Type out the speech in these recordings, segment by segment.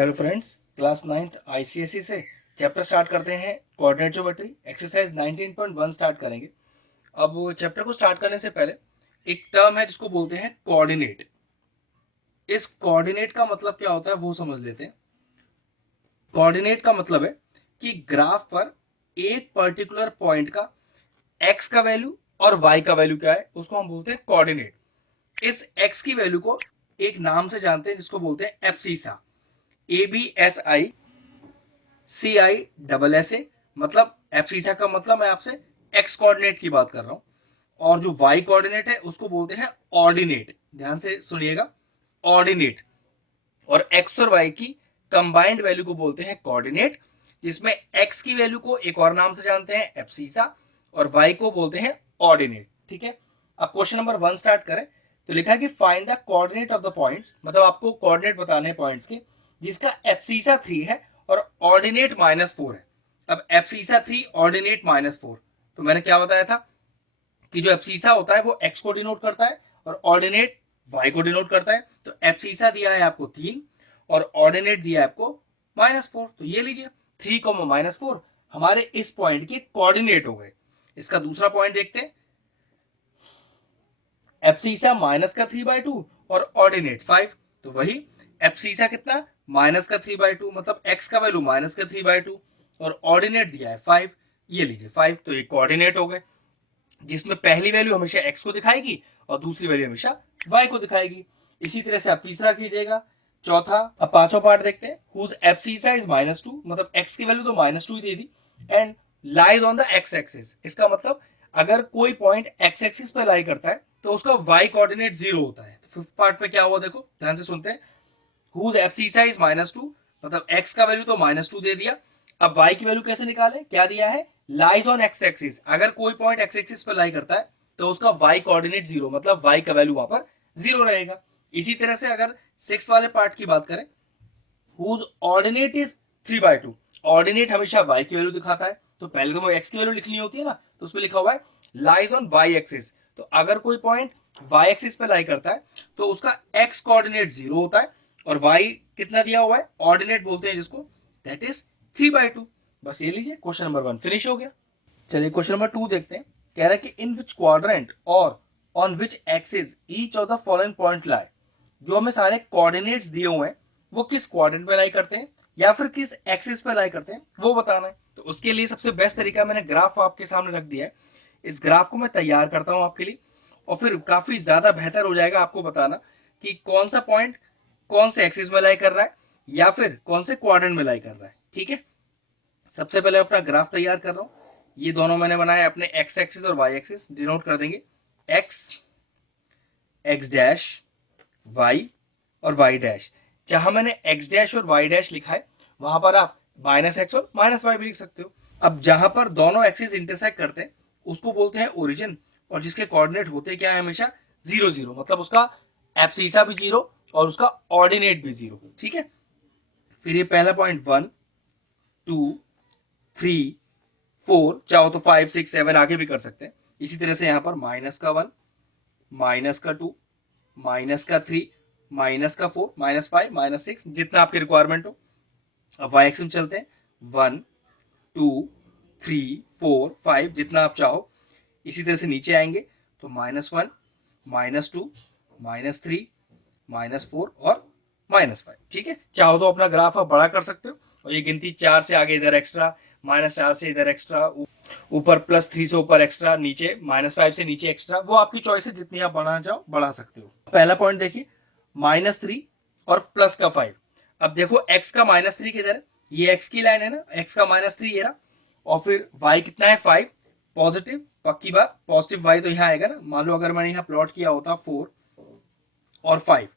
Hello friends, class 9th ICSE से chapter start करते हैं। कोऑर्डिनेट ज्योमेट्री एक्सरसाइज 19.1 स्टार्ट करेंगे। अब चैप्टर को स्टार्ट करने से पहले एक टर्म है जिसको बोलते हैं कोऑर्डिनेट। इस कोऑर्डिनेट का मतलब क्या होता है वो समझ लेते हैं। कोऑर्डिनेट का मतलब है कि ग्राफ पर एक पर्टिकुलर पॉइंट का एक्स का वैल्यू और वाई का वैल्यू क्या है उसको हम बोलते हैं कोऑर्डिनेट। इस एक्स की वैल्यू को एक नाम से जानते हैं जिसको बोलते हैं एब्सिसा। ABSICI मतलब एब्सिसा का मतलब मैं आपसे एक्स कोऑर्डिनेट की बात कर रहा हूं। और जो वाई कोऑर्डिनेट है उसको बोलते हैं ऑर्डिनेट। ध्यान से सुनिएगा, ऑर्डिनेट। और एक्स और वाई की कंबाइंड वैल्यू को बोलते हैं कोऑर्डिनेट, जिसमें एक्स की वैल्यू को एक और नाम से जानते हैं एब्सिसा और वाई को बोलते हैं ऑर्डिनेट। ठीक है, अब क्वेश्चन नंबर 1 स्टार्ट करें तो लिखा है कि find the coordinate of the points, मतलब आपको कोऑर्डिनेट बताने हैं पॉइंट्स के जिसका एब्सिसा 3 है और ऑर्डिनेट -4 है। अब एब्सिसा 3 ऑर्डिनेट -4, तो मैंने क्या बताया था कि जो एब्सिसा होता है वो एक्स को डिनोट करता है और ऑर्डिनेट वाई को डिनोट करता है। तो एब्सिसा दिया है आपको 3 और ऑर्डिनेट दिया है आपको -4, तो ये लीजिए 3, -4 हमारे इस पॉइंट के कोऑर्डिनेट हो गए। इसका दूसरा पॉइंट देखते हैं, एब्सिसा माइनस का 3/2 और ऑर्डिनेट 5, तो वही एब्सिसा कितना माइनस का 3/2, मतलब एक्स का वैल्यू माइनस का 3/2 और ऑर्डिनेट दिया है 5। ये लीजिए 5, तो ये कोऑर्डिनेट हो गए जिसमें पहली वैल्यू हमेशा एक्स को दिखाएगी और दूसरी वैल्यू हमेशा वाई को दिखाएगी। इसी तरह से आप तीसरा कीजिएगा, चौथा। अब पांचवा पार्ट देखते हैं, हुज एब्सिसा इज -2, मतलब एक्स की वैल्यू तो -2 ही दे दी and lies on the X axis. इसका मतलब अगर कोई पॉइंट एक्स एक्सिस पर लाई करता है तो उसका वाई कोऑर्डिनेट 0 होता है। फिफ्थ पार्ट पे क्या हुआ देखो, ध्यान से सुनते हैं। हुज एब्सिसा इज -2, मतलब एक्स का वैल्यू तो -2 दे दिया। अब वाई की वैल्यू कैसे निकाले, क्या दिया है, लाइज ऑन एक्स एक्सिस। अगर कोई पॉइंट एक्स एक्सिस पर लाई करता है तो उसका वाई कोऑर्डिनेट 0, मतलब वाई का वैल्यू वहां पर 0 रहेगा। इसी तरह से अगर 6 वाले पार्ट की बात करें, हुज ऑर्डिनेट इज 3/2, ऑर्डिनेट हमेशा वाई की वैल्यू दिखाता है। तो पहले तो एक्स की वैल्यू लिखनी होती है ना, तो उसमें लिखा हुआ है लाइज ऑन वाई एक्सिस। तो अगर कोई पॉइंट वाई एक्सिस पे लाई करता है तो उसका एक्स कोऑर्डिनेट 0 होता है और वाई कितना दिया हुआ है, ऑर्डिनेट बोलते हैं जिसको, दैट इज 3/2। बस ये लीजिए, क्वेश्चन नंबर 1 फिनिश हो गया। चलिए क्वेश्चन नंबर 2 देखते हैं। कह रहा है कि इन विच क्वाड्रेंट और on which axis each of the following point लाई, जो हमें सारे कोऑर्डिनेट्स दिए हुए हैं वो किस क्वाड्रेंट पे लाई करते हैं या फिर किस एक्सिस पे लाई करते हैं वो बताना है। तो उसके लिए सबसे बेस्ट तरीका मैंने ग्राफ आपके सामने रख दिया है। इस ग्राफ को मैं तैयार करता हूं आपके लिए और फिर काफी ज्यादा बेहतर हो जाएगा आपको बताना कि कौन सा पॉइंट कौन से एक्सिस में लाई कर रहा है या फिर कौन से क्वाड्रेंट में लाई कर रहा है। ठीक है, सबसे पहले अपना ग्राफ तैयार कर रहा हूं। ये दोनों मैंने बनाए अपने एक्स एक्सिस और वाई एक्सिस, डिनोट कर देंगे एक्स, एक्स डैश, वाई और वाई डैश। जहां मैंने एक्स डैश और वाई डैश लिखा है वहां पर आप -x और -y भी लिख सकते हो। अब जहां पर दोनों एक्सिस इंटरसेक्ट करते हैं उसको बोलते हैं ओरिजिन, और जिसके कोऑर्डिनेट होते क्या है हमेशा 0 0, मतलब उसका एब्सिसा भी 0 और उसका ऑर्डिनेट भी 0। ठीक है, फिर ये पहला पॉइंट 1 2 3 4, चाहो तो 5 6 7 आगे भी कर सकते हैं। इसी तरह से यहाँ पर -1, -2, -3, -4, -5, -6, जितना आपकी रिक्वायरमेंट हो। अब वाई एक्सिस में चलते हैं, 1 2 3 4 5, जितना आप चाहो। इसी तरह से नीचे आएंगे तो -1, -2, -3, -4 और -5। ठीक है, चाहो तो अपना ग्राफ आप बड़ा कर सकते हो और ये गिनती 4 से आगे इधर एक्स्ट्रा, -4 से इधर एक्स्ट्रा, ऊपर +3 से ऊपर एक्स्ट्रा, नीचे -5 से नीचे एक्स्ट्रा, वो आपकी चॉइस है, जितनी आप बढ़ाना चाहो बढ़ा सकते हो। पहला पॉइंट देखिए, -3 और प्लस का 5। अब देखो x का -3 किधर है, ये x की लाइन है ना, x का -3 ये रहा, और फिर y कितना है 5, पॉजिटिव, पक्की बात पॉजिटिव y तो यहाँ आएगा ना। मान लो अगर मैंने यहाँ प्लॉट किया होता 4 और 5,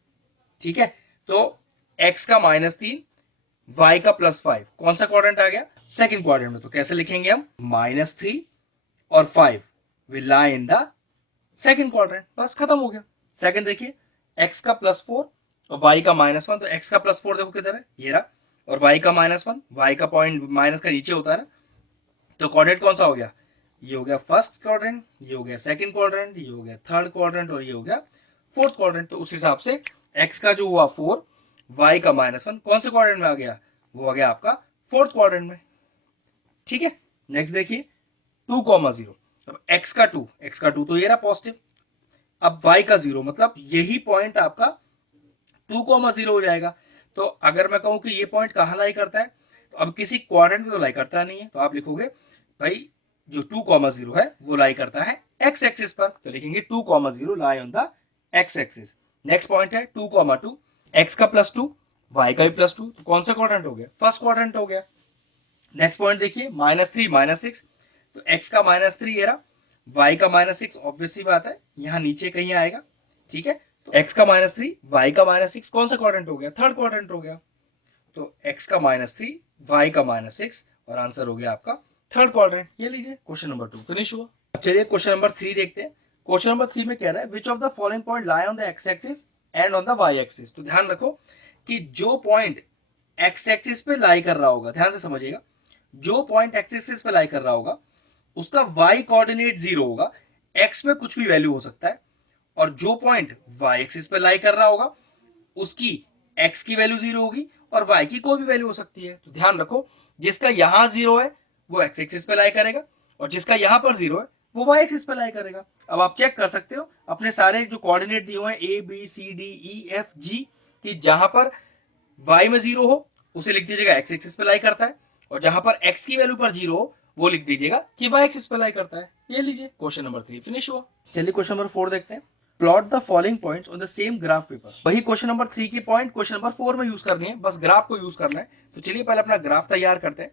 ठीक है, तो x का -3, y का +5, कौन सा क्वाड्रेंट आ गया, सेकंड क्वाड्रेंट में। तो कैसे लिखेंगे हम, -3 और 5 will lie in the second quadrant, बस खत्म हो गया। सेकंड देखिए, x का +4 और y का -1, तो x का +4 देखो किधर है, ये रहा, और y का -1, y का पॉइंट माइनस का नीचे होता है ना, तो क्वाड्रेंट कौन सा हो गया, ये हो गया फर्स्ट क्वाड्रेंट, ये हो गया सेकंड क्वाड्रेंट, ये हो गया थर्ड क्वाड्रेंट और ये हो गया फोर्थ क्वाड्रेंट। तो उस हिसाब से x का जो हुआ 4, y का -1 कौन से क्वाड्रेंट में आ गया, वो आ गया आपका फोर्थ क्वाड्रेंट में। ठीक है, नेक्स्ट देखिए 2,0। अब x का 2 तो ये रहा पॉजिटिव, अब y का 0 मतलब यही पॉइंट आपका 2,0 हो जाएगा। तो अगर मैं कहूं कि ये पॉइंट कहां लाई करता है, तो अब किसी क्वाड्रेंट में तो लाई करता नहीं है, तो आप लिखोगे भाई जो 2,0 है वो लाई करता है x एक्सिस पर, तो लिखेंगे 2,0 lie on the x axis. Next point है 2,2, x का +2 y का भी +2, तो कौन सा क्वाड्रेंट हो गया, फर्स्ट क्वाड्रेंट हो गया। नेक्स्ट पॉइंट देखिए -3 -6, तो x का -3 ये रहा, y का -6 ऑब्वियस सी बात है यहां नीचे कहीं आएगा। ठीक है, तो x का -3 y का -6 कौन सा क्वाड्रेंट हो गया, थर्ड क्वाड्रेंट हो गया। तो x का -3 y का -6 और आंसर हो गया आपका थर्ड क्वाड्रेंट। ये लीजिए क्वेश्चन नंबर 2 फिनिश हुआ। अब चलिए क्वेश्चन नंबर 3 देखते हैं। क्वेश्चन नंबर 3 में कह रहा है which of the following point lie on the x axis and on the y axis. तो ध्यान रखो कि जो पॉइंट x एक्सिस पे लाई कर रहा होगा, ध्यान से समझिएगा, जो पॉइंट x एक्सिस पे लाई कर रहा होगा उसका y कोऑर्डिनेट 0 होगा, x में कुछ भी वैल्यू हो सकता है, और जो पॉइंट y एक्सिस पे लाई कर रहा होगा उसकी x की वैल्यू 0 होगी और y की कोई भी वैल्यू हो सकती है। तो ध्यान रखो जिसका यहां 0 है वो x एक्सिस पे लाई करेगा और जिसका यहां पर 0 है वो y एक्सिस पे लाई करेगा। अब आप चेक कर सकते हो अपने सारे जो कोऑर्डिनेट दिए हुए हैं a b c d e f g कि जहां पर y में 0 हो उसे लिख दीजिएगा x एक्सिस पे लाई करता है, और जहां पर x की वैल्यू पर 0 हो वो लिख दीजिएगा कि y एक्सिस पे लाई करता है। ये लीजिए क्वेश्चन नंबर 3 फिनिश हुआ। चलिए क्वेश्चन नंबर 4 देखते हैं। Plot the following points on the same graph paper. वही क्वेश्चन नंबर 3 की पॉइंट क्वेश्चन नंबर 4 में यूज करनी है, बस ग्राफ को यूज करना है। तो चलिए पहले अपना ग्राफ तैयार करते हैं।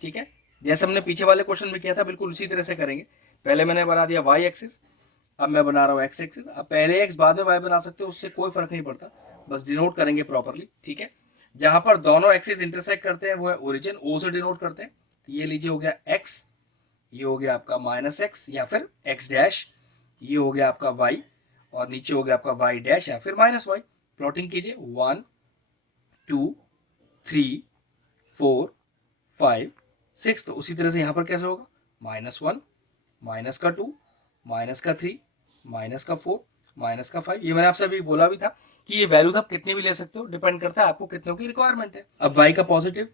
ठीक है, जैसे हमने पीछे वाले क्वेश्चन में किया था बिल्कुल उसी तरह से करेंगे। पहले मैंने बना दिया y एक्सिस, अब मैं बना रहा हूँ x एक्सिस। अब पहले x बाद में y बना सकते हो, उससे कोई फर्क नहीं पड़ता, बस डिनोट करेंगे प्रॉपरली। ठीक है, जहां पर दोनों एक्सिस इंटरसेक्ट करते हैं वो है ओरिजिन, o से डिनोट करते हैं। तो ये लीजिए हो गया x, ये हो गया आपका -x या फिर x डैश, ये हो गया आपका y और नीचे हो गया आपका y डैश या फिर -y। प्लॉटिंग कीजिए 1 2 3 4 5 6, तो उसी तरह से यहां पर कैसे होगा, -1 -2 -3 -4 -5। ये मैंने आपसे अभी बोला भी था कि ये वैल्यूज आप कितनी भी ले सकते हो, डिपेंड करता है आपको कितनों की रिक्वायरमेंट है। अब y का पॉजिटिव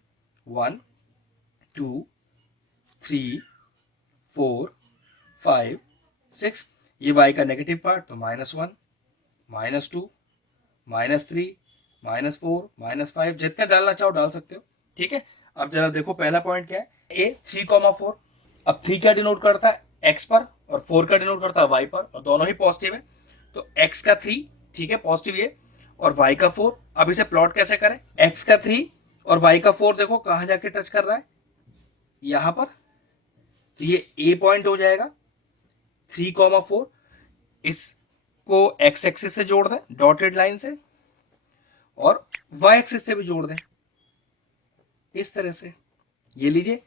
1 2 3 4 5 6, ये y का नेगेटिव पार्ट तो -1 -2 -3 -4 -5, जितने डालना चाहो डाल सकते हो। ठीक है, अब जरा देखो पहला पॉइंट क्या है, a 3,4। अब 3 क्या डिनोट करता है, x पर, और 4 का डिनोट करता है y पर, और दोनों ही पॉजिटिव है। तो x का 3, ठीक है पॉजिटिव ये, और y का 4। अब इसे प्लॉट कैसे करें, x का 3 और y का 4 देखो कहां जाके टच कर रहा है, यहां पर। तो ये a पॉइंट हो जाएगा 3,4, इसको x एक्सिस से जोड़ दें डॉटेड लाइन से, और y एक्सिस से भी जोड़ दें इस तरह से। ये लीजिए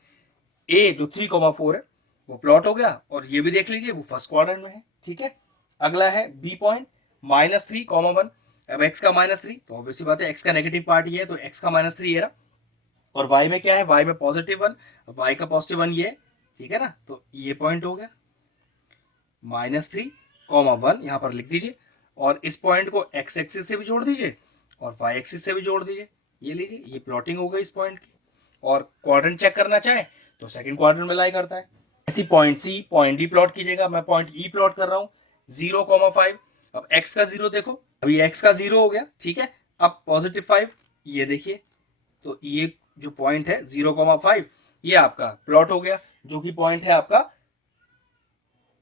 a जो 3,4 है वो प्लॉट हो गया, और ये भी देख लीजिए वो फर्स्ट क्वाड्रेंट में है। ठीक है, अगला है b पॉइंट -3,1। अब x का -3 तो ऑब्वियसली बात है x का नेगेटिव पार्ट ये है, तो x का -3 ये रहा, और y में क्या है, y में +1, y का +1 ये, ठीक है ना, तो ये पॉइंट हो गया -3,1 यहां पर लिख दीजिए, और इस पॉइंट को x एक्सिस से भी जोड़ दीजिए और y एक्सिस से भी जोड़ दीजिए। ये लीजिए ये प्लॉटिंग हो गई इस पॉइंट की, और क्वाड्रेंट चेक करना चाहे तो सेकंड क्वाड्रेंट में लाई करता है। ऐसी point C point D plot कीजिएगा, मैं पॉइंट ई प्लॉट कर रहा हूँ 0,5। अब x का 0 देखो, अभी x का 0 हो गया, ठीक है, अब +5 ये देखिए, तो ये जो पॉइंट है 0,5 ये आपका प्लॉट हो गया, जो कि पॉइंट है आपका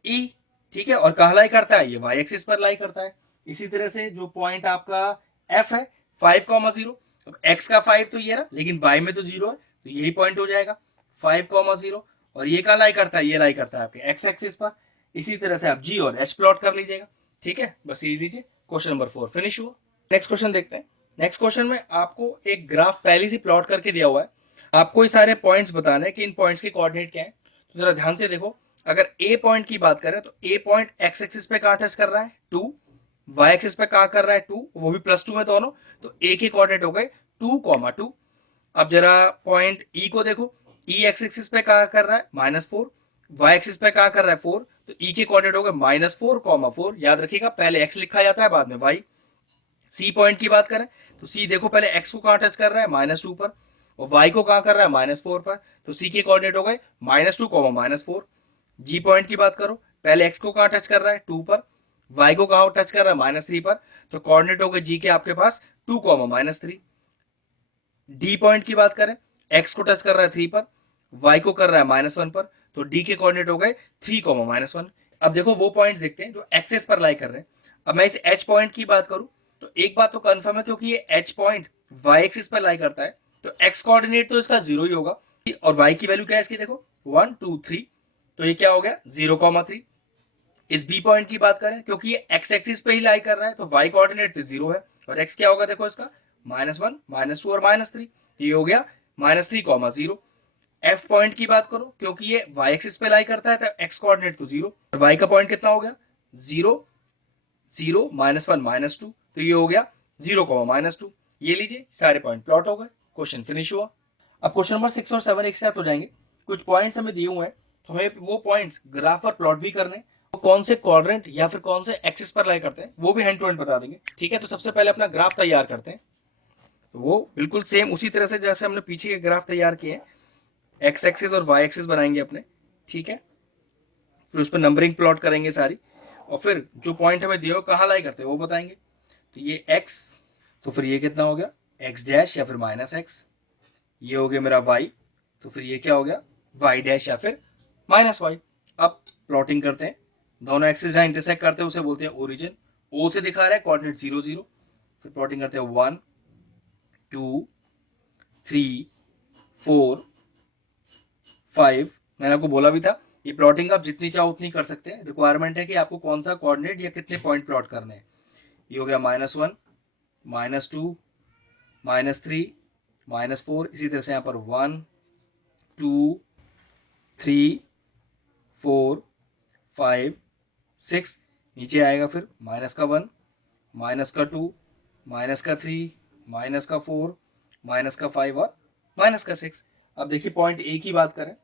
ई। ठीक है, और कहाँ लाई करता है, ये y एक्सिस पर लाई करता है। इसी तरह से जो पॉइंट आपका f है 5,0, अब x का 5 तो ये रहा, लेकिन y में तो 0 है, तो यही पॉइंट हो जाएगा 5,0, और ये कहाँ लाई करता है, ये लाई करता है आपके x एक्सिस पर। इसी तरह से आप g और h प्लॉट कर लीजिएगा। ठीक है, बस ये लीजिए क्वेश्चन नंबर 4 फिनिश हुआ। नेक्स्ट क्वेश्चन देखते हैं। नेक्स्ट क्वेश्चन में आपको एक ग्राफ पहले से प्लॉट करके दिया हुआ है, आपको ये सारे पॉइंट्स बताने हैं कि इन पॉइंट्स के कोऑर्डिनेट क्या है। तो जरा ध्यान से देखो, अगर ए पॉइंट की बात करें तो ए पॉइंट एक्स एक्सिस पे कहां टच कर रहा है 2, वाई एक्सिस पे कहां कर रहा है 2, वो भी +2 में दोनों, तो ए के कोऑर्डिनेट हो गए 2,2। अब जरा पॉइंट ई को देखो, ई एक्स एक्सिस पे कहां कर रहा है -4, वाई एक्सिस पे कहां कर रहा है 4, तो ई के कोऑर्डिनेट हो गए -4,4। याद रखिएगा पहले एक्स लिखा जाता है बाद में वाई। सी पॉइंट की बात करें तो सी देखो पहले एक्स को कहां टच कर रहा है -2 पर, और वाई को कहां कर रहा है -4 पर, तो सी के कोऑर्डिनेट हो गए -2, -4। जी पॉइंट की बात करो, पहले एक्स को कहां टच कर रहा है 2 पर, वाई को कहां टच कर रहा है -3 पर, तो कोऑर्डिनेट हो गए जी के आपके पास 2, -3। डी पॉइंट की बात करें, एक्स को टच कर रहा है 3 पर, वाई को कर रहा है -1 पर, तो डी के कोऑर्डिनेट हो गए 3, -1। अब देखो वो पॉइंट्स देखते हैं जो एक्सेस पर लाई कर रहे हैं। अब मैं इस एच पॉइंट की बात करूं तो एक बात तो कंफर्म है, क्योंकि ये एच पॉइंट वाई एक्सिस पर लाई करता है, तो एक्स कोऑर्डिनेट तो इसका 0 ही होगा, और वाई की वैल्यू क्या है इसकी देखो 1, 2, 3, तो ये क्या हो गया 0, 3। इस बी पॉइंट की बात करें, क्योंकि ये एक्स एक्सिस पे ही लाई कर रहा है, तो वाई कोऑर्डिनेट तो 0 है, और एक्स क्या होगा देखो इसका -1, -2 और -3, ये हो गया -3, 0। एफ पॉइंट की बात करो, क्योंकि ये वाई एक्सिस पे लाई करता है, तो एक्स कोऑर्डिनेट तो 0, और वाई का पॉइंट कितना हो गया 0, 0, -1, -2, तो ये हो गया 0, -2। ये लीजिए सारे पॉइंट प्लॉट हो गए, क्वेश्चन फिनिश हुआ। अब क्वेश्चन नंबर 6 और 7 एक साथ हो जाएंगे। कुछ पॉइंट्स हमें दिए हुए हैं, तो हमें वो पॉइंट्स ग्राफ पर प्लॉट भी करने, तो कौन से क्वाड्रेंट या फिर कौन से एक्सिस पर लाई करते हैं वो भी हैंड टू हैंड बता देंगे। ठीक है, तो सबसे पहले अपना ग्राफ तैयार करते हैं। तो वो बिल्कुल सेम उसी तरह से जैसे हमने पीछे के ग्राफ तैयार किए हैं, एक्स एक्सिस और वाई एक्सिस बनाएंगे अपने। ठीक है, फिर उस पर नंबरिंग प्लॉट करेंगे सारी, और फिर जो पॉइंट हमें दिए हो कहाँ लाई करते हैं वो बताएंगे। तो ये एक्स, तो फिर ये कितना हो गया एक्स डैश या फिर -x, ये हो गया मेरा y, तो फिर ये क्या हो गया y डैश या फिर -y। अब प्लॉटिंग करते हैं, दोनों एक्सिस जहां इंटरसेक्ट करते हैं उसे बोलते हैं ओरिजिन। ओ से दिखा रहा है कोऑर्डिनेट 0, 0। फिर प्लॉटिंग करते हैं 1, 2, 3, 4, 5। मैंने आपको बोला भी था ये प्लॉटिंग आप जितनी चाहो उतनी कर सकते हैं, रिक्वायरमेंट है कि आपको कौन सा कोऑर्डिनेट या कितने पॉइंट प्लॉट करने हैं। ये हो गया -1, -2, -3, -4। इसी तरह से यहाँ पर 1, 2, 3, 4, 5, 6। नीचे आएगा फिर -1, -2, -3, -4, -5 और -6। अब देखिए पॉइंट ए की बात करें,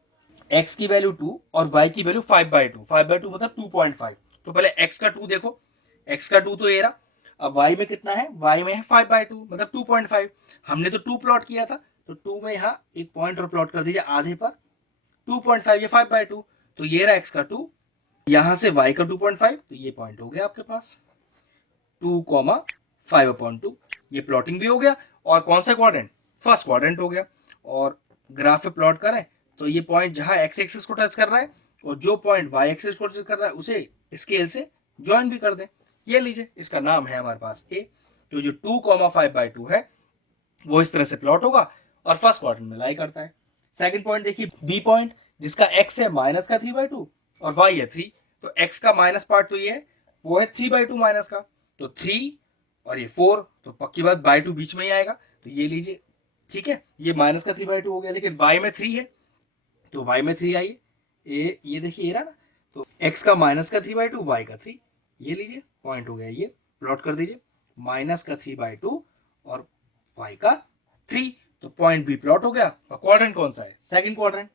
x की वैल्यू 2 और y की वैल्यू 5/2, 5/2 मतलब 2.5। तो पहले x का 2 देखो, x का 2 तो ये रहा। अब y में कितना है, y में है 5/2 मतलब 2.5। हमने तो 2 प्लॉट किया था, तो 2 में यहाँ एक पॉइंट और प्लॉट कर दीजिए आधे पर, 2.5 ये 5/2, तो ये रहा x का 2, यहां से y का 2.5, तो ये पॉइंट हो गया आपके पास 2, 5/2। ये प्लॉटिंग भी हो गया, और कौन सा क्वाड्रेंट, फर्स्ट क्वाड्रेंट हो गया। और ग्राफ पे प्लॉट करें तो ये पॉइंट जहां एक्स एक्सिस को टच कर रहा है और जो पॉइंट वाई एक्सिस को टच कर रहा है उसे स्केल से ज्वाइन भी कर दें। ये लीजिए इसका नाम है हमारे पास ए। तो जो 2, 5/2 है वो इस तरह से प्लॉट होगा और फर्स्ट क्वाड्रेंट में लाई करता है। सेकंड पॉइंट देखिए बी पॉइंट, जिसका एक्स है -3/2 और वाई है 3, तो एक्स का माइनस पार्ट तो ये है, वो है 3/2 माइनस का, तो 3 और ये 4, तो पक्की बात /2 बीच में ही आएगा। तो ये लीजिए, ठीक है, ये -3/2 हो गया, लेकिन y में 3 है तो y में 3 आइए, ये देखिए ये रहा ना, तो x का -3/2, y का 3, ये लीजिए पॉइंट हो गया, ये प्लॉट कर दीजिए -3/2 और y का 3, तो पॉइंट भी प्लॉट हो गया। और क्वाड्रेंट कौन सा है, सेकंड क्वाड्रेंट।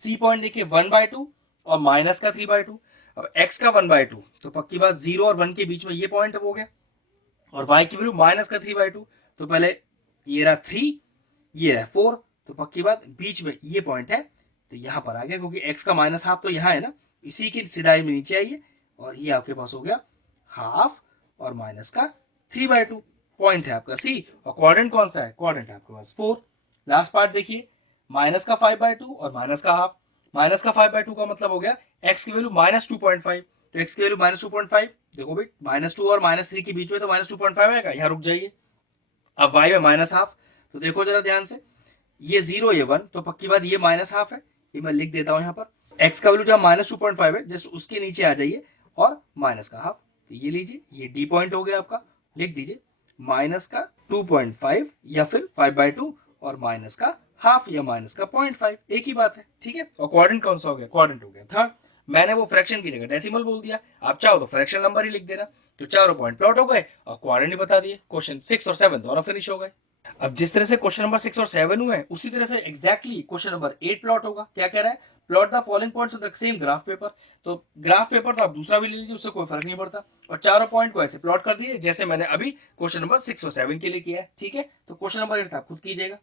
सी पॉइंट देखिए 1/2 और -3/2। अब x का 1/2 तो पक्की बात 0 और 1 के बीच में ये पॉइंट हो गया, और y की वैल्यू -3/2, तो पहले ये रहा 3, ये रहा 4, तो पक्की बात बीच में ये पॉइंट है, तो यहां पर आ गया, क्योंकि x का -हाफ तो यहाँ है ना, इसी की सिधाई में नीचे आइए, और ये आपके पास हो गया हाफ और -3/2, पॉइंट है आपका सी। और क्वाड्रेंट कौन सा है, क्वाड्रेंट आपके पास 4। लास्ट पार्ट देखिए -5/2 और -हाफ। -5/2 का मतलब हो गया x की वैल्यू -2.5, तो x की वैल्यू -2.5, देखो भाई -2 और -3 के बीच में तो -2.5 आएगा, यहाँ रुक जाइए। अब y में -हाफ, तो देखो जरा ध्यान से, ये 0 ये 1, तो पक्की बात ये -हाफ है, ये मैं लिख देता हूं यहाँ पर। x का वैल्यू जहां -2.5 है जस्ट उसके नीचे आ जाइए और माइनस का हाफ, तो ये लीजिए ये डी पॉइंट हो गया आपका, लिख दीजिए -2.5 या फिर 5/2 और माइनस का हाफ या -0.5, एक ही बात है। ठीक है, और क्वाड्रेंट कौन सा हो गया, क्वाड्रेंट हो गया थर्ड। मैंने वो फ्रैक्शन की जगह डेसिमल बोल दिया, आप चाहो तो फ्रैक्शन नंबर ही लिख देना। तो चारों पॉइंट प्लॉट हो गए और क्वाड्रेंट ही बता दिए। क्वेश्चन 6 और 7 दोनों फिनिश हो गए। अब जिस तरह से क्वेश्चन नंबर 6 और 7 हुए उसी तरह से एग्जैक्टली क्वेश्चन नंबर 8 प्लॉट होगा। क्या कह रहा है, plot the following points of the same graph paper. तो ग्राफ पेपर तो आप दूसरा भी ले लीजिए, उससे कोई फर्क नहीं पड़ता। और चारों पॉइंट को ऐसे प्लॉट कर दिए जैसे मैंने अभी क्वेश्चन नंबर 6 और 7 के लिए किया है। ठीक है, तो क्वेश्चन नंबर 8 आप खुद कीजिएगा।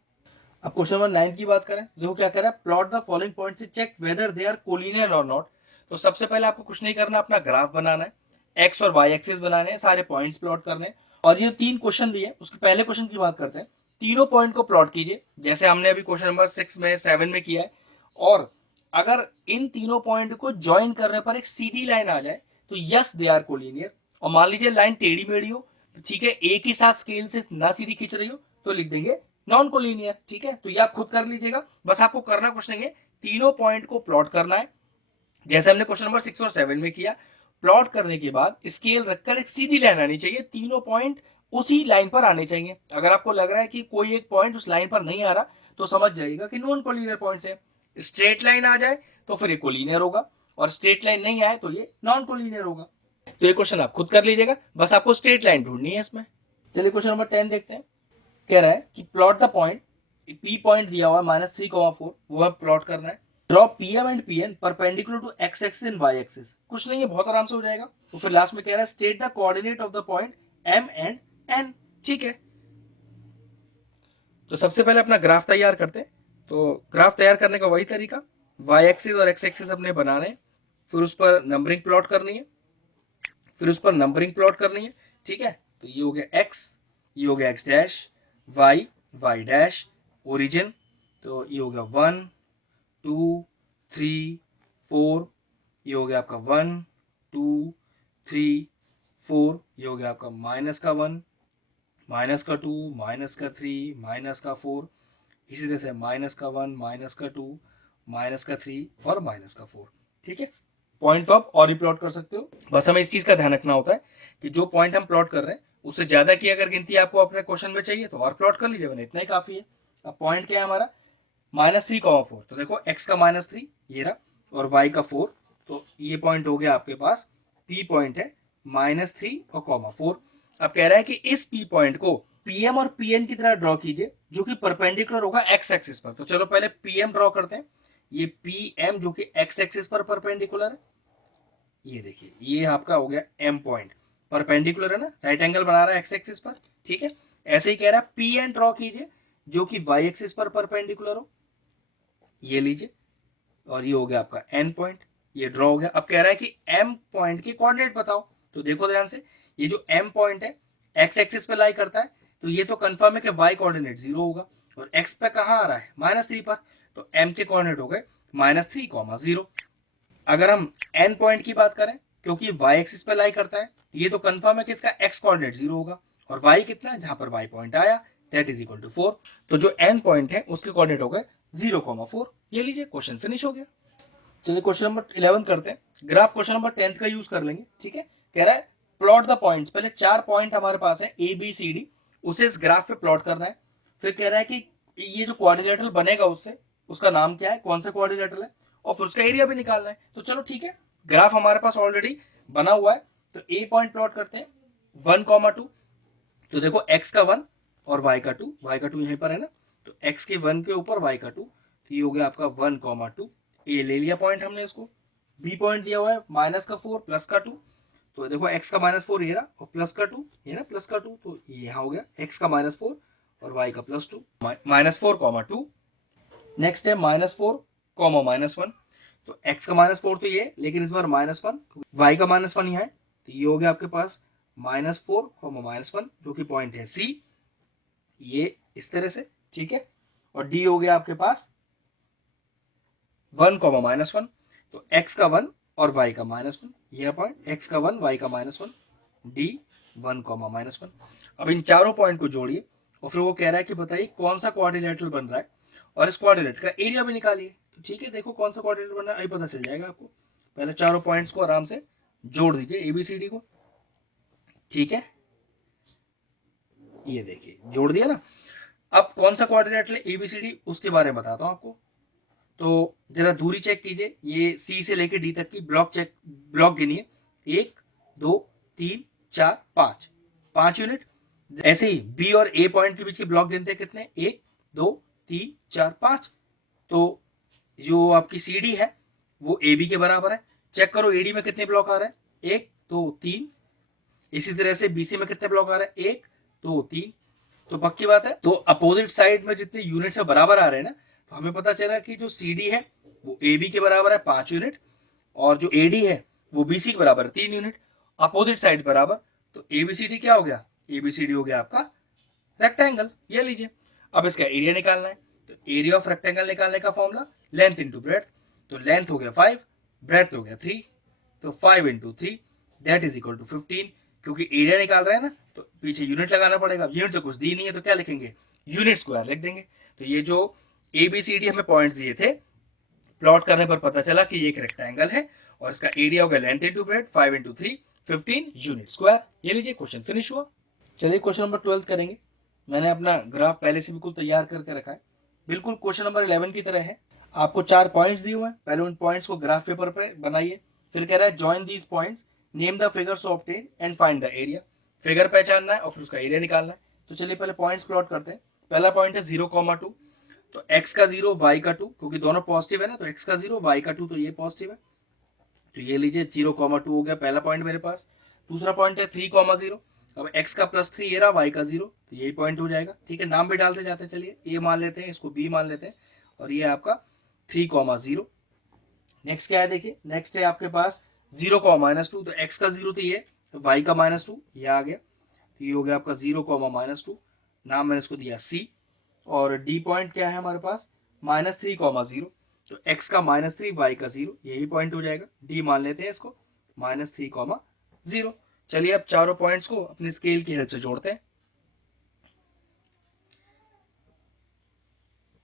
अब क्वेश्चन नंबर 9 की बात करें, देखो क्या कह रहा है, प्लॉट द फॉलोइंग पॉइंट से check whether they are collinear और नॉट। तो सबसे पहले आपको कुछ नहीं करना, अपना ग्राफ बनाना है, एक्स और वाई एक्सिस बनाने हैं, सारे पॉइंट्स प्लॉट करने हैं। और ये 3 क्वेश्चन दिए, उसके पहले क्वेश्चन की बात करते हैं। तीनों पॉइंट को प्लॉट कीजिए जैसे हमने अभी क्वेश्चन नंबर 6 में 7 में किया है। और अगर इन तीनों पॉइंट को ज्वाइन करने पर एक सीधी लाइन आ जाए तो यस दे आर कोलिनियर। और मान लीजिए लाइन टेढ़ी मेढ़ी हो, ठीक है, एक ही साथ स्केल से ना सीधी खींच रही हो, तो लिख देंगे नॉन कोलिनियर। ठीक है, तो ये आप खुद कर लीजिएगा, बस आपको करना कुछ नहीं है, तीनों पॉइंट को प्लॉट करना है जैसे हमने क्वेश्चन नंबर 6 और 7 में किया। प्लॉट करने के बाद स्केल रखकर एक सीधी लाइन आनी चाहिए, तीनों पॉइंट उसी लाइन पर आने चाहिए। अगर आपको लग रहा है कि कोई एक पॉइंट उस लाइन पर नहीं आ रहा तो समझ जाइएगा कि नॉन कोलिनियर पॉइंट्स है। स्ट्रेट लाइन आ जाए तो फिर ये कोलिनियर होगा, और स्ट्रेट लाइन नहीं आए तो ये नॉन कोलिनियर होगा। तो ये क्वेश्चन आप खुद कर लीजिएगा, बस आपको स्ट्रेट लाइन ढूंढनी है इसमें। चलिए क्वेश्चन नंबर 10 देखते हैं। कह रहा है कि plot the point, P point दिया हुआ -3,4, वो प्लॉट करना है। Draw PM and PN perpendicular to X axis and Y axis. कुछ नहीं है, बहुत आराम से हो जाएगा। तो फिर लास्ट में कह रहा है state the coordinate of the point M and N. ठीक है, तो सबसे पहले अपना ग्राफ तैयार करते हैं। तो ग्राफ तैयार करने का वही तरीका, वाई एक्सिस और एक्स एक्सिस अपने बनाने हैं, फिर उस पर नंबरिंग प्लॉट करनी है, फिर उस पर नंबरिंग प्लॉट करनी है। ठीक है, तो ये हो गया एक्स, ये हो गया x dash, y y dash, origin, तो ये हो गया 1 2 3 4, ये हो गया आपका 1 2 3 4, ये हो गया आपका माइनस का 1, माइनस का 2, माइनस का 3, माइनस का 4, इसी तरह से माइनस का 1, माइनस का 2, माइनस का 3 और माइनस का 4। ठीक है, पॉइंट तो आप और ही प्लॉट कर सकते हो, बस हमें इस चीज का ध्यान रखना होता है कि जो पॉइंट हम प्लॉट कर रहे हैं उससे ज्यादा की अगर गिनती आपको अपने क्वेश्चन में चाहिए तो और प्लॉट कर लीजिए, वरना इतना ही काफी है। अब पॉइंट क्या है हमारा, -3,4, तो देखो x का -3 ये रहा, और y का 4, तो ये पॉइंट हो गया आपके पास, p पॉइंट है -3 और ,4। अब कह रहा है कि इस p पॉइंट को pm और pn की तरह ड्रॉ कीजिए जो कि परपेंडिकुलर होगा x एक्सिस पर। तो चलो पहले pm ड्रॉ करते हैं। ये pm जो कि x एक्सिस पर परपेंडिकुलर है, ये देखिए ये आपका हो गया m पॉइंट, परपेंडिकुलर है ना, राइट एंगल बना रहा है x एक्सिस पर। ठीक है, ऐसे ही कह रहा है pn ड्रॉ कीजिए जो कि y एक्सिस पर परपेंडिकुलर हो, ये लीजिए, और ये हो गया आपका n पॉइंट, ये ड्रॉ हो गया। अब कह रहा है कि m पॉइंट के कोऑर्डिनेट बताओ। तो देखो ध्यान से, ये जो m पॉइंट है x एक्सिस पे लाई करता है, तो ये तो कंफर्म है कि y कोऑर्डिनेट 0 होगा, और x पे कहां आ रहा है, -3 पर, तो m के कोऑर्डिनेट हो गए -3, 0। अगर हम n पॉइंट की बात करें, क्योंकि y एक्सिस पे लाई करता है, ये तो कंफर्म है कि इसका x कोऑर्डिनेट 0 होगा, और y कितना है, जहां पर y पॉइंट आया दैट इज इक्वल टू 4। तो जो n पॉइंट है उसके कोऑर्डिनेट हो गए 0,4। ये लीजिए क्वेश्चन फिनिश हो गया। चलिए क्वेश्चन नंबर 11 करते हैं। ग्राफ क्वेश्चन नंबर 10 का यूज कर लेंगे। ठीक है, कह रहा है प्लॉट द पॉइंट्स, पहले 4 पॉइंट हमारे पास है ए बी सी डी, उसे इस ग्राफ पे प्लॉट करना है। फिर कह रहा है कि ये जो क्वाड्रिलेटरल बनेगा उससे, उसका नाम क्या है, कौन सा क्वाड्रिलेटरल है, और फिर उसका एरिया भी निकालना है। तो चलो ठीक है, ग्राफ हमारे पास ऑलरेडी बना हुआ है, तो ए पॉइंट प्लॉट करते हैं 1,2। तो देखो x का 1 और y का 2, y का 2 यहीं पर है ना, तो x के 1 के ऊपर y का 2, तो ये हो गया आपका 1,2। ए ले लिया पॉइंट हमने इसको। b पॉइंट दिया हुआ है -4 +2, तो देखो x का -4 ये रहा, और +2 ये ना, +2, तो ये यहाँ हो गया x का -4 और y का +2, -4, 2। नेक्स्ट है -4, -1, तो x का -4 तो ये, लेकिन इस बार -1, y का -1 यहाँ है, तो ये हो गया आपके पास -4, -1, जो कि पॉइंट है C, ये इस तरह से। ठीक है, और D हो गया आपके पास 1, -1, तो x का 1 और y का -1, यह पॉइंट x का 1 y का -1, D 1, -1। अब इन चारों पॉइंट को जोड़िए, और फिर वो कह रहा है कि बताइए कौन सा क्वाड्रिलेटरल बन रहा है, और इस क्वाड्रिलेटरल का एरिया भी निकालिए। तो ठीक है, देखो कौन सा क्वाड्रिलेटरल बन रहा है, अभी पता चल जाएगा आपको। पहले चारों पॉइंट्स को आराम से जोड़ दीजिए ABCD को। ठीक है, ये देखिए जोड़ दिया ना। अब कौन सा क्वाड्रिलेटरल है ABCD, उसके बारे में बताता हूं आपको। तो जरा दूरी चेक कीजिए, ये C से लेके D तक की ब्लॉक गिनिए, 1 2 3 4 5 यूनिट। ऐसे ही B और A पॉइंट के बीच के ब्लॉक गिनते कितने, 1 2 3 4 5। तो जो आपकी सी डी है वो ए बी के बराबर है। चेक करो ए डी में कितने ब्लॉक आ रहे हैं, 1 2 3। इसी तरह से बी सी में कितने ब्लॉक आ रहे हैं, 1 2 3। तो पक्की बात है, तो अपोजिट साइड में जितने यूनिट से बराबर आ रहे हैं ना, तो हमें पता चला कि जो सी डी है वो ए बी के बराबर है 5 यूनिट, और जो ए डी है वो बी सी के बराबर है 3 यूनिट। अपोजिट साइड बराबर, तो ए बी सी डी क्या हो गया, ए बी सी डी हो गया आपका रेक्टेंगल। ये लीजिए, अब इसका एरिया निकालना है, तो एरिया ऑफ रेक्टेंगल निकालने का फॉर्मूला लेंथ इंटू ब्रेथ। तो लेंथ हो गया 5, ब्रेथ हो गया 3, तो 5 into 3 that is equal to 15। क्योंकि एरिया निकाल रहे हैं ना, तो पीछे यूनिट लगाना पड़ेगा। यूनिट तो कुछ दी नहीं है, तो क्या लिखेंगे, यूनिट स्क्वायर लिख देंगे। तो ये जो ए बी सी डी हमें पॉइंट्स दिए थे, प्लॉट करने पर पता चला कि ये एक रेक्टेंगल है और इसका एरिया हो गया length into breath 5 into 3 15 unit square. ये लीजिए, क्वेश्चन फिनिश हुआ। चलिए क्वेश्चन नंबर 12 करेंगे। मैंने अपना ग्राफ पहले से बिल्कुल तैयार करके रखा है, बिल्कुल क्वेश्चन नंबर 11 की तरह है। आपको 4 पॉइंट्स दिए हुए हैं, पहले उन पॉइंट्स को ग्राफ पेपर पर बनाइए। फिर कह रहा है join these points, name the figures obtain and find the area. Figure पहचानना है और फिर उसका एरिया निकालना है। तो चलिए पहले पॉइंट्स प्लॉट करते हैं। पहला पॉइंट है 0,2, तो x का 0 y का 2, क्योंकि दोनों पॉजिटिव है ना, तो x का 0 y का 2, तो ये पॉजिटिव है। तो ये लीजिए 0,2 हो गया पहला पॉइंट मेरे पास। दूसरा पॉइंट है 3,0, अब x का +3 ये रहा, y का 0, तो यही पॉइंट हो जाएगा। ठीक है, नाम भी डालते जाते हैं। चलिए a मान लेते हैं, इसको b मान लेते हैं, और ये आपका 3,0। नेक्स्ट क्या है, देखिए नेक्स्ट है आपके पास 0,-2, तो x का 0 तो ये, y का -2 ये आ गया, तो ये हो गया आपका 0,-2। नाम मैंने इसको दिया c। और डी पॉइंट क्या है हमारे पास, -3,0, तो x का -3 y का 0, यही पॉइंट हो जाएगा। डी मान लेते हैं इसको, -3,0। चलिए अब चारों पॉइंट्स को अपने स्केल की हेल्प से जोड़ते हैं।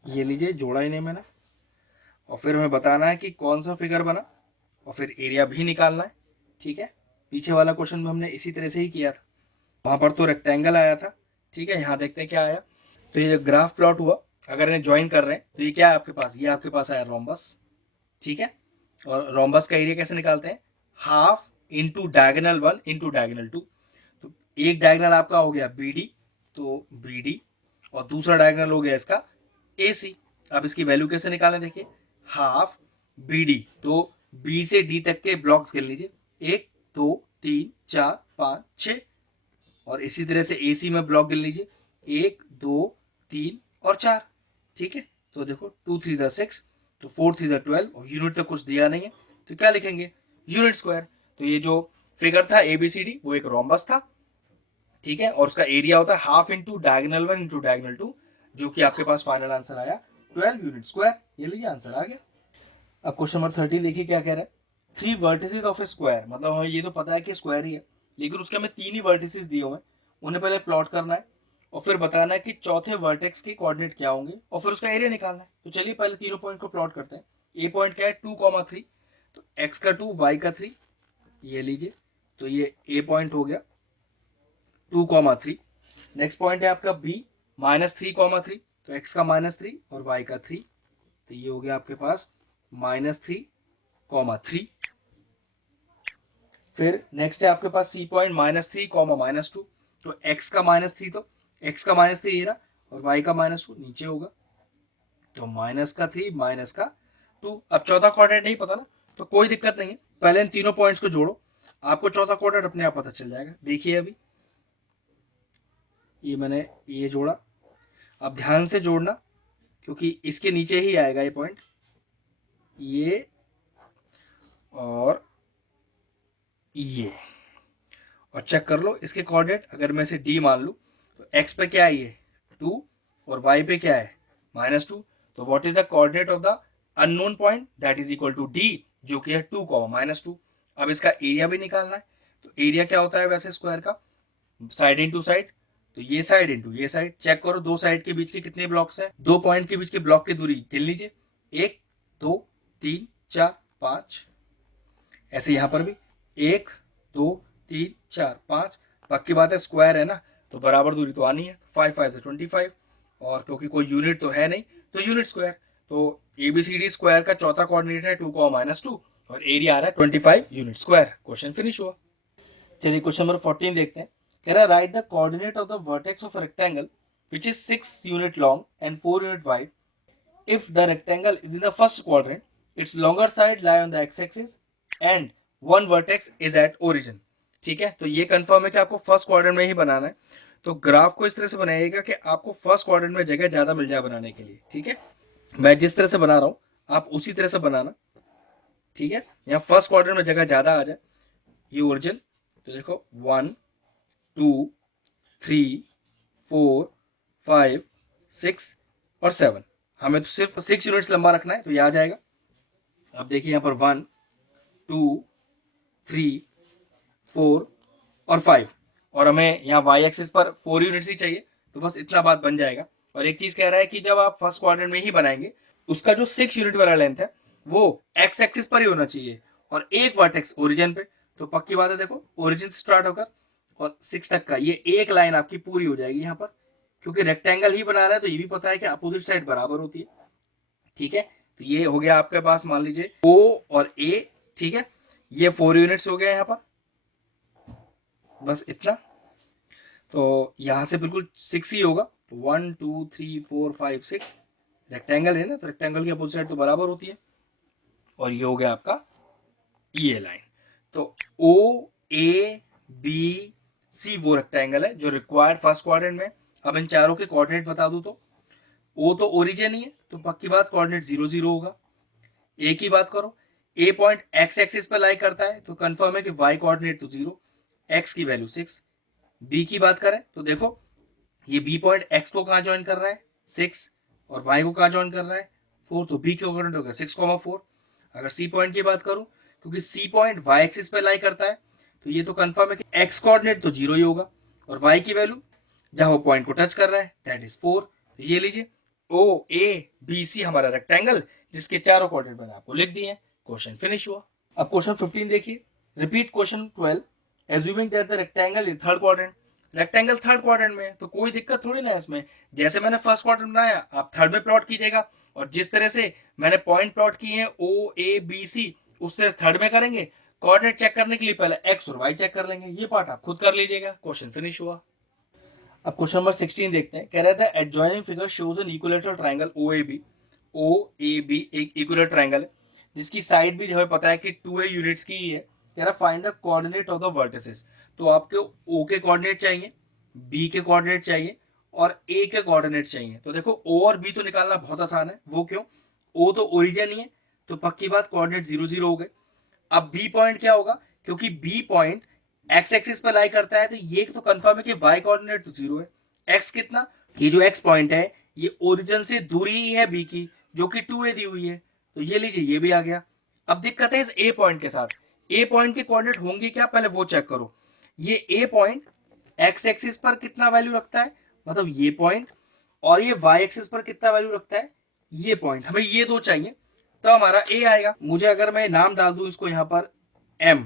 ये लीजिए, जोड़ा ही नहीं मैंने। और फिर हमें बताना है कि कौन सा फिगर बना, और फिर एरिया भी निकालना है। ठीक है, पीछे वाला क्वेश्चन भी हमने इसी तरह से ही किया था, वहां पर तो रेक्टेंगल आया था। ठीक है, यहाँ देखते हैं क्या आया। तो ये ग्राफ प्लॉट हुआ, अगर इन्हें ज्वाइन कर रहे हैं तो ये क्या है आपके पास, ये आपके पास आया रोम्बस। ठीक है, और रोम्बस का एरिया कैसे निकालते हैं, half into diagonal 1 into diagonal 2। तो एक डायगोनल आपका हो गया बी डी, तो बी डी, और दूसरा डायगोनल हो गया इसका ए सी। अब इसकी वैल्यू कैसे निकालें, देखिए हाफ बी डी, तो बी से डी तक के ब्लॉक्स गिन लीजिए, 1 2 3 4 5 6। और इसी तरह से ए सी में ब्लॉक गिन लीजिए, 1 2 3 और 4। ठीक है, तो देखो 2 3 6, तो 4 3 12, और यूनिट तो कुछ दिया नहीं है, तो क्या लिखेंगे, यूनिट स्क्वायर। तो ये जो फिगर था एबीसीडी वो एक रोम्बस था। ठीक है, और उसका एरिया होता है half into diagonal 1 into diagonal 2, जो कि आपके पास फाइनल आंसर आया 12 यूनिट स्क्वायर। ये लीजिए आंसर आ गया। अब क्वेश्चन नंबर 13 देखिए क्या कह रहा है, 3 वर्टिसेस ऑफ ए स्क्वायर, मतलब हमें ये तो पता है कि स्क्वायर ही है, लेकिन उसके हमें 3 ही वर्टिसेस दिए हुए हैं, उन्हें पहले प्लॉट करना है और फिर बताना है कि चौथे वर्टेक्स के कोऑर्डिनेट क्या होंगे और फिर उसका एरिया निकालना है। तो चलिए पहले तीनों पॉइंट को प्लॉट करते हैं। ए पॉइंट क्या है 2,3, तो x का 2 y का 3, ये लीजिए, तो ये ए पॉइंट हो गया 2,3। नेक्स्ट पॉइंट है आपका b -3,3, तो x का -3 और y का 3, तो ये हो गया आपके पास -3,3। फिर नेक्स्ट है आपके पास सी पॉइंट -3, -2, तो x का -3, तो x का -3 ये रहा, और y का -2 नीचे होगा, तो -3 -2। अब चौथा क्वाड्रेंट नहीं पता ना, तो कोई दिक्कत नहीं है, पहले इन तीनों पॉइंट्स को जोड़ो, आपको चौथा क्वाड्रेंट अपने आप पता चल जाएगा। देखिए अभी ये मैंने ये जोड़ा, अब ध्यान से जोड़ना क्योंकि इसके नीचे ही आएगा ये पॉइंट, ये और ये। और चेक कर लो इसके कोऑर्डिनेट, अगर मैं इसे d मान लूं तो x पे क्या है ये 2 और y पे क्या है -2, तो what is the coordinate of the unknown point, that is equal to d, जो कि है 2, -2। अब इसका एरिया भी निकालना है, तो एरिया क्या होता है वैसे स्क्वायर का, साइड इंटू साइड, तो ये साइड इंटू ये साइड। चेक करो दो साइड के बीच के कितने ब्लॉक्स हैं, दो पॉइंट के बीच के ब्लॉक की दूरी गिन लीजिए, 1 2 3 4 5। ऐसे यहां पर भी 1 2 3 4 5। पक्की बात है स्क्वायर है ना, तो बराबर दूरी तो आनी है, 5 5 से 25, और क्योंकि कोई यूनिट तो है नहीं तो यूनिट स्क्वायर। तो एबीसीडी स्क्वायर का चौथा कोऑर्डिनेट है 2, -2, और एरिया आ रहा है 25 यूनिट स्क्वायर। क्वेश्चन फिनिश हुआ। चलिए क्वेश्चन नंबर 14 देखते हैं। कह रहा है right the coordinate of the vertex of rectangle which is 6 unit long and 4 unit wide if the rectangle is in the first quadrant, its longer side lie on the x-axis and one vertex is at origin. ठीक है, तो ये confirm है कि आपको first quadrant में ही बनाना है. तो ग्राफ को इस तरह से बनाइएगा कि आपको फर्स्ट क्वाड्रेंट में जगह ज्यादा मिल जाए बनाने के लिए. ठीक है, मैं जिस तरह से बना रहा हूं आप उसी तरह से बनाना. ठीक है, यहाँ फर्स्ट क्वाड्रेंट में जगह ज्यादा आ जाए. ये ओरिजिन, तो देखो 1 2 3 4 5 6 और 7. हमें तो सिर्फ 6 यूनिट्स लंबा रखना है, तो ये आ जाएगा. अब देखिए यहाँ पर 1 2 3 4 और 5, और हमें यहाँ वाई एक्सिस पर 4 यूनिट्स ही चाहिए, तो बस इतना बात बन जाएगा. और एक चीज कह रहा है कि जब आप फर्स्ट क्वाड्रेंट में ही बनाएंगे उसका जो 6 यूनिट वाला लेंथ है वो एक्स एक्सिस पर ही होना चाहिए और एक वर्टेक्स ओरिजिन पे. तो पक्की बात है, देखो ओरिजिन से स्टार्ट होकर और 6 तक का ये एक लाइन आपकी पूरी हो जाएगी यहाँ पर. क्योंकि रेक्टेंगल ही बना रहा है तो ये भी पता है कि अपोजिट साइड बराबर होती है. ठीक है, तो ये हो गया आपके पास, मान लीजिए O और A. ठीक है, ये 4 यूनिट्स हो गया यहाँ पर, बस इतना. तो यहां से बिल्कुल 6 ही होगा. 1 2 3 4 5 6 रेक्टेंगल है ना, तो रेक्टेंगल की अपोजिट साइड तो बराबर होती है. और ये हो गया आपका ये लाइन. तो O A B C वो रेक्टेंगल है जो रिक्वायर्ड फर्स्ट क्वाड्रेंट में. अब इन चारों के कोऑर्डिनेट बता दूं तो O तो ओरिजिन ही है, तो पक्की बात कोऑर्डिनेट 0 0 होगा. A की बात करो, A पॉइंट x एक्सिस पर लाई करता है, तो कंफर्म है कि y कोऑर्डिनेट तो 0, x की वैल्यू 6. B की बात करें तो देखो ये B पॉइंट x को कहां ज्वाइन कर रहा है 6, और y को कहां ज्वाइन कर रहा है 4, तो B के कोऑर्डिनेट होगा 6,4. अगर C पॉइंट की बात करूं, क्योंकि C पॉइंट y एक्सिस पर लाई करता है, तो ये तो कंफर्म है कि x कोऑर्डिनेट तो 0 ही होगा, और y की वैल्यू जहां वो पॉइंट को टच कर रहा है दैट इज 4. तो ये लीजिए O A B C हमारा रेक्टेंगल जिसके चारों कोऑर्डिनेट मैंने आपको लिख दिए हैं. क्वेश्चन फिनिश हुआ. अब क्वेश्चन 15 देखिए. Repeat question 12. Assuming that the rectangle in third quadrant. Rectangle third quadrant में, तो कोई दिक्कत थोड़ी ना है इसमें. जैसे मैंने फर्स्ट क्वाड्रेंट बनाया आप थर्ड में प्लॉट कीजिएगा, और जिस तरह से मैंने पॉइंट प्लॉट किए हैं O A B C उस तरह थर्ड में करेंगे. कोऑर्डिनेट चेक करने के लिए पहले x और y चेक कर लेंगे. ये पार्ट आप खुद कर लीजिएगा. क्वेश्चन फिनिश हुआ. अब क्वेश्चन नंबर 16 देखते हैं. कह रहा था adjoining figure shows an equilateral triangle OAB एक इक्विलेटरल ट्रायंगल है जिसकी साइड भी हमें पता है कि 2a यूनिट्स की ही है. कह रहा find the coordinate of the vertices. तो आपको O के कोऑर्डिनेट चाहिए, B के कोऑर्डिनेट चाहिए और A के कोऑर्डिनेट चाहिए. तो देखो O और B तो निकालना बहुत आसान है. वो क्यों? O तो ओरिजिन ही है, तो पक्की बात कोऑर्डिनेट 0 0 हो गए. अब B पॉइंट क्या होगा, क्योंकि B पॉइंट एक्स एक्सिस पर लाई करता है, तो ये तो कंफर्म है कि y कोऑर्डिनेट तो 0 है. x कितना, ये जो x पॉइंट है ये ओरिजिन से दूरी ही है b की जो कि 2a दी हुई है. तो ये लीजिए ये भी आ गया. अब दिक्कत है इस a पॉइंट के साथ. a पॉइंट के कोऑर्डिनेट होंगे क्या, पहले वो चेक करो. ये a पॉइंट x एक्सिस पर कितना वैल्यू रखता है, मतलब ये पॉइंट, और ये y एक्सिस पर कितना वैल्यू रखता है ये पॉइंट. हमें ये दो चाहिए, तो हमारा a आएगा. मुझे अगर मैं नाम डाल दूं इसको यहाँ पर m,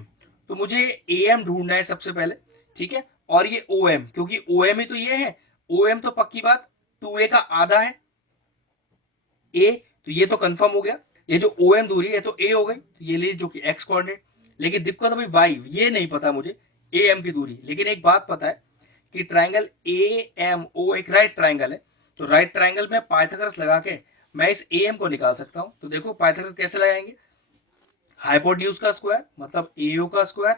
तो मुझे AM ढूंढना है सबसे पहले. ठीक है, और ये OM, क्योंकि OM ही तो ये है. OM तो पक्की बात 2a का आधा है a, तो ये तो कंफर्म हो गया. ये जो OM दूरी है तो a हो गई, तो ये ले जो कि x कोऑर्डिनेट. लेकिन दिक्कत अभी y, ये नहीं पता मुझे AM की दूरी. लेकिन एक बात पता है कि ट्राइंगल AMO एक राइट ट्राइंगल है, तो राइट ट्राइंगल में पाइथागोरस लगा के मैं इस AM को निकाल सकता हूं. तो देखो पाइथागोरस कैसे लगाएंगे. हाइपोटेन्यूज का स्क्वायर मतलब AO का square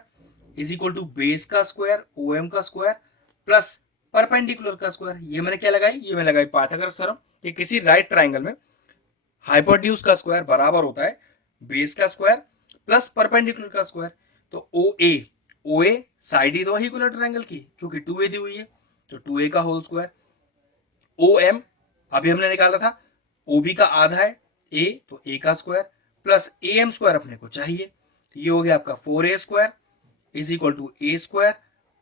is equal to base का स्क्वायर OM का स्क्वायर प्लस परपेंडिकुलर का स्क्वायर. ये मैंने क्या लगाई, ये मैंने लगाई पाइथागोरस थ्योरम कि किसी राइट ट्राइंगल में हाइपोटेन्यूज का स्क्वायर बराबर होता है बेस का स्क्वायर प्लस परपेंडिकुलर का स्क्वायर. तो OA साइड ही तो है इक्विलेटरल ट्रायंगल की जो कि 2a दी हुई है, तो 2a का होल स्क्वायर. OM अभी हमने निकाला था, OB का आधा है a, तो a का स्क्वायर प्लस AM स्क्वायर अपने को चाहिए. तो ये हो गया आपका 4a square is equal to a square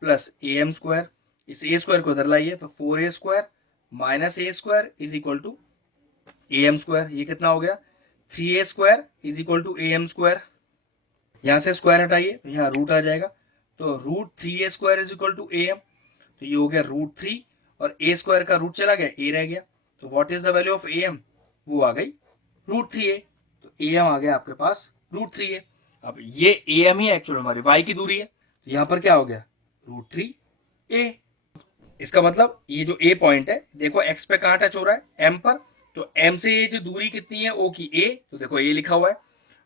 plus AM square. इस a स्क्वायर को इधर लाइए, तो 4a square minus a square is equal to AM square. ये कितना हो गया 3a square is equal to AM square. यहां से स्क्वायर हटाइए तो यहाँ रूट आ जाएगा, तो root 3a square is equal to AM. तो ये हो गया रूट 3 और a स्क्वायर का रूट चला गया, a रह गया. तो what is the value of AM, वो आ गई रूट 3a. तो AM आ गया आपके पास रूट 3a. अब ये AM ही एक्चुअल हमारी y की दूरी है, तो यहाँ पर क्या हो गया रूट 3a. इसका मतलब ये जो a पॉइंट है देखो x पे कहां टच हो रहा है m पर, तो m से ये जो दूरी कितनी है o की a, तो देखो a लिखा हुआ है।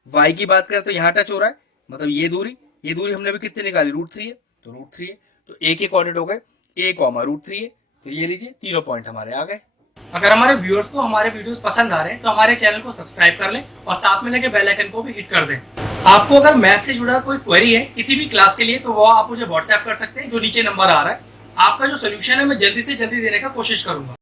y की बात करें तो यहाँ टच हो रहा है, मतलब ये दूरी हमने भी कितनी निकाली, √3 है, तो √3 है। तो a के कोऑर्डिनेट हो गए a, √3 है। तो ये लीजिए तीनों पॉइंट हमारे आ गए। अगर हमारे व्यूअर्स को हमारे वीडियोस पसंद आ रहे हैं तो हमारे चैनल को सब्सक्राइब कर लें और साथ में लगे बेल आइकन को भी हिट कर दें। आपको अगर मैथ से जुड़ा कोई क्वेरी है किसी भी क्लास के लिए तो वो आप मुझे व्हाट्सएप कर सकते हैं, जो नीचे नंबर आ रहा है। आपका जो सोल्यूशन है मैं जल्दी से जल्दी देने का कोशिश करूंगा।